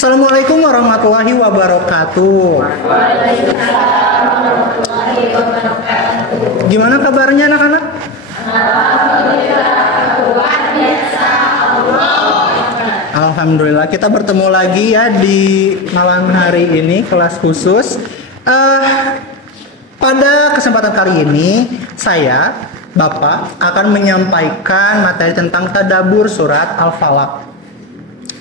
Assalamualaikum warahmatullahi wabarakatuh. Waalaikumsalam warahmatullahi wabarakatuh. Gimana kabarnya anak-anak? Alhamdulillah, luar biasa. Alhamdulillah, kita bertemu lagi ya di malam hari ini kelas khusus. Pada kesempatan kali ini saya, Bapak, akan menyampaikan materi tentang tadabbur surat Al-Falaq.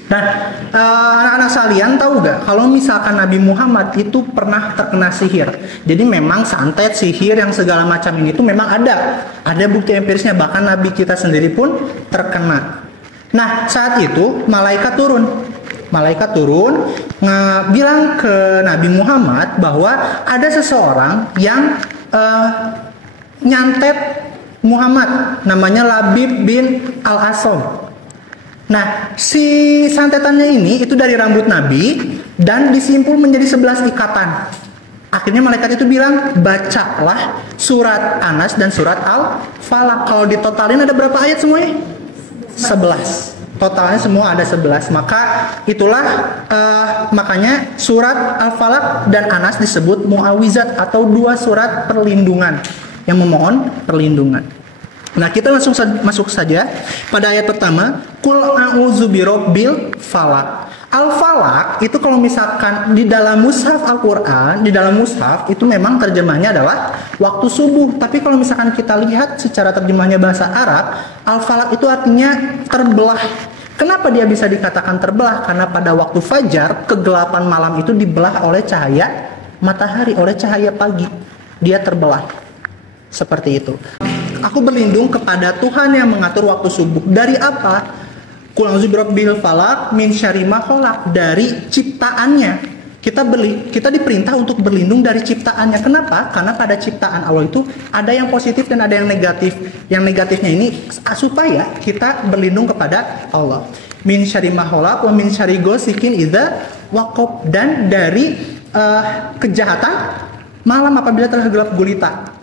Nah, anak-anak sekalian tahu gak kalau misalkan Nabi Muhammad itu pernah terkena sihir. Jadi memang santet, sihir yang segala macam ini tuh memang ada bukti empirisnya, bahkan Nabi kita sendiri pun terkena. Nah, saat itu malaikat turun bilang ke Nabi Muhammad bahwa ada seseorang yang nyantet Muhammad, namanya Labib bin Al-Asom. Nah, si santetannya ini itu dari rambut Nabi dan disimpul menjadi 11 ikatan. Akhirnya malaikat itu bilang, bacalah surat Anas dan surat Al-Falaq. Kalau ditotalin ada berapa ayat semuanya? 11. Totalnya semua ada 11. Maka itulah makanya surat Al-Falaq dan Anas disebut muawizat atau dua surat perlindungan yang memohon perlindungan. Nah, kita langsung masuk saja pada ayat pertama, Qul a'udzu birabbil falaq. Al-Falaq itu kalau misalkan di dalam mushaf Al-Qur'an, di dalam mushaf itu memang terjemahnya adalah waktu subuh. Tapi kalau misalkan kita lihat secara terjemahnya bahasa Arab, Al-Falaq itu artinya terbelah. Kenapa dia bisa dikatakan terbelah? Karena pada waktu fajar, kegelapan malam itu dibelah oleh cahaya matahari, oleh cahaya pagi. Dia terbelah. Seperti itu. Aku berlindung kepada Tuhan yang mengatur waktu subuh. Dari apa? Qul a'udzu birabbil falaq min syarri ma khalaq, dari ciptaannya. Kita diperintah untuk berlindung dari ciptaannya. Kenapa? Karena pada ciptaan Allah itu ada yang positif dan ada yang negatif. Yang negatifnya ini supaya kita berlindung kepada Allah. Min syarri ma khalaq wa min syarri ghasikin idza waqab, dan dari kejahatan malam apabila telah gelap gulita.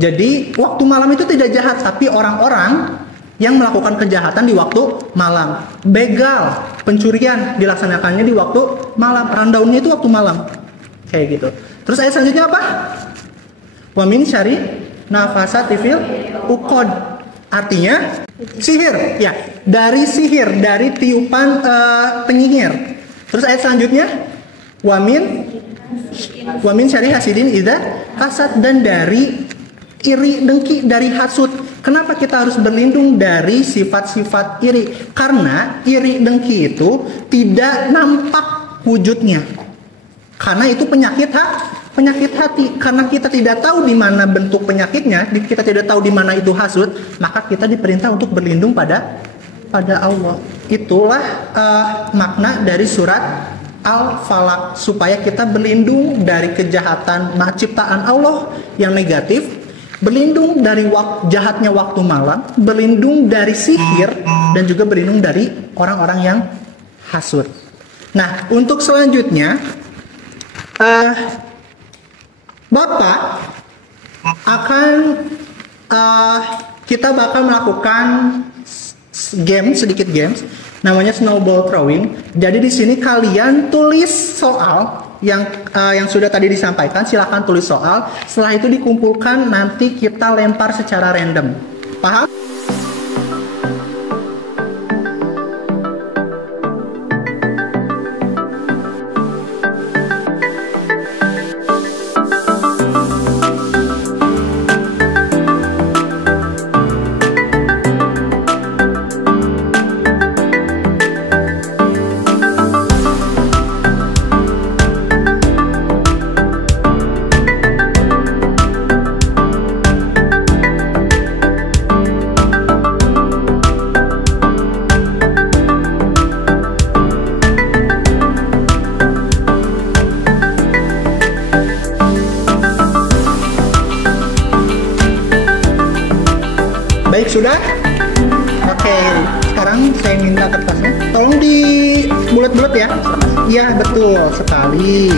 Jadi waktu malam itu tidak jahat, tapi orang-orang yang melakukan kejahatan di waktu malam. Begal, pencurian dilaksanakannya di waktu malam. Rundown-nya itu waktu malam. Kayak gitu. Terus ayat selanjutnya apa? Wa min syarri nafasati fil uqad. Artinya sihir. Ya, dari sihir, dari tiupan penyihir. Terus ayat selanjutnya wa min syarri hasidin idza hasad, dan dari iri dengki, dari hasud. Kenapa kita harus berlindung dari sifat-sifat iri? Karena iri dengki itu tidak nampak wujudnya. Karena itu penyakit hati. Karena kita tidak tahu di mana bentuk penyakitnya, kita tidak tahu di mana itu hasud, maka kita diperintah untuk berlindung pada Allah. Itulah makna dari surat Al-Falaq, supaya kita berlindung dari kejahatan ciptaan Allah yang negatif, berlindung dari jahatnya waktu malam, berlindung dari sihir, dan juga berlindung dari orang-orang yang hasud. Nah, untuk selanjutnya, Bapak akan kita bakal melakukan sedikit games, namanya snowball throwing. Jadi di sini kalian tulis soal yang sudah tadi disampaikan, silahkan tulis soal. Setelah itu dikumpulkan, nanti kita lempar secara random. Paham? Baik, sudah? Oke, sekarang saya minta kertasnya. Tolong di bulat-bulat ya. Iya, betul sekali.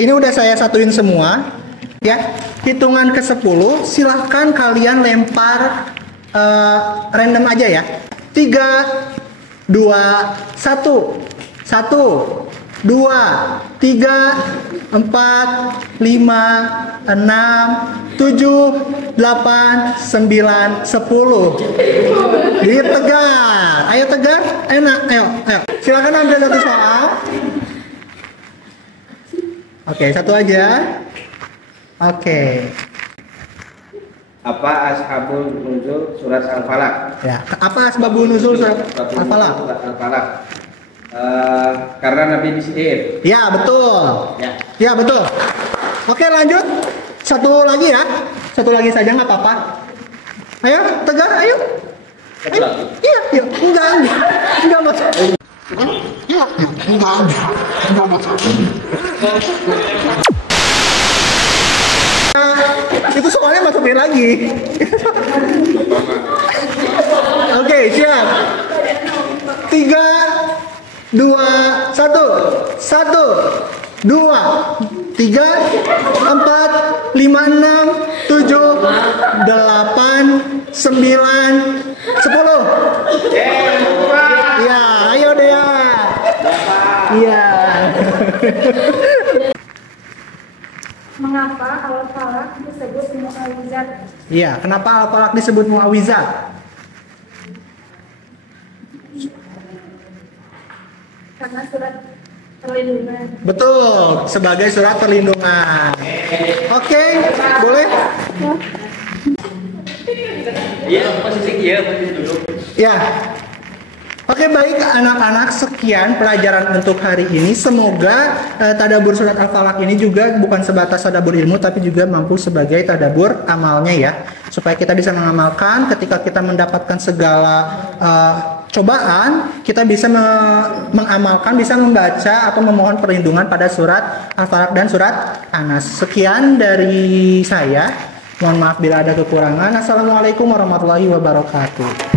ini udah saya satuin semua. Ya, hitungan ke 10, silahkan kalian lempar random aja ya. 3, 2, 1. 1, 2, 3, 4, 5, 6, 7, 8, 9, 10. Jadi Tegar. Ayo Tegar, enak. Ayo. Silakan ambil satu soal. Oke, satu aja. Oke. Apa ashabul nuzul surat Al-Falaq? Ya, apa asbabun nuzul surat Al-Falaq? Al-Falaq. Karena Nabi disihir. Ya, betul. Ya. Ya, betul. Oke, lanjut. Satu lagi ya. Satu lagi saja nggak apa-apa. Ayo, Tegar, ayo. Satu lagi. Iya, yuk. Enggak masuk. Iya, enggak masuk. Itu soalnya masukin lagi. Oke, siap. 3, 2, 1. 1, 2, 3, 4, 5, 6, 7, 8, 9, 10. Iya, ayo Dea. Iya. Mengapa Al-Falaq disebut mu'awizat? Iya, kenapa Al-Falaq disebut mu'awizat? Karena surat perlindungan. Betul, sebagai surat perlindungan. Oke, boleh? Iya, posisi duduk. Ya. Oke, baik anak-anak, sekian pelajaran untuk hari ini. Semoga tadabbur surat Al-Falaq ini juga bukan sebatas tadabbur ilmu, tapi juga mampu sebagai tadabbur amalnya ya. Supaya kita bisa mengamalkan ketika kita mendapatkan segala cobaan, kita bisa mengamalkan, bisa membaca atau memohon perlindungan pada surat Al-Falaq dan surat An-Nas. Sekian dari saya. Mohon maaf bila ada kekurangan. Assalamualaikum warahmatullahi wabarakatuh.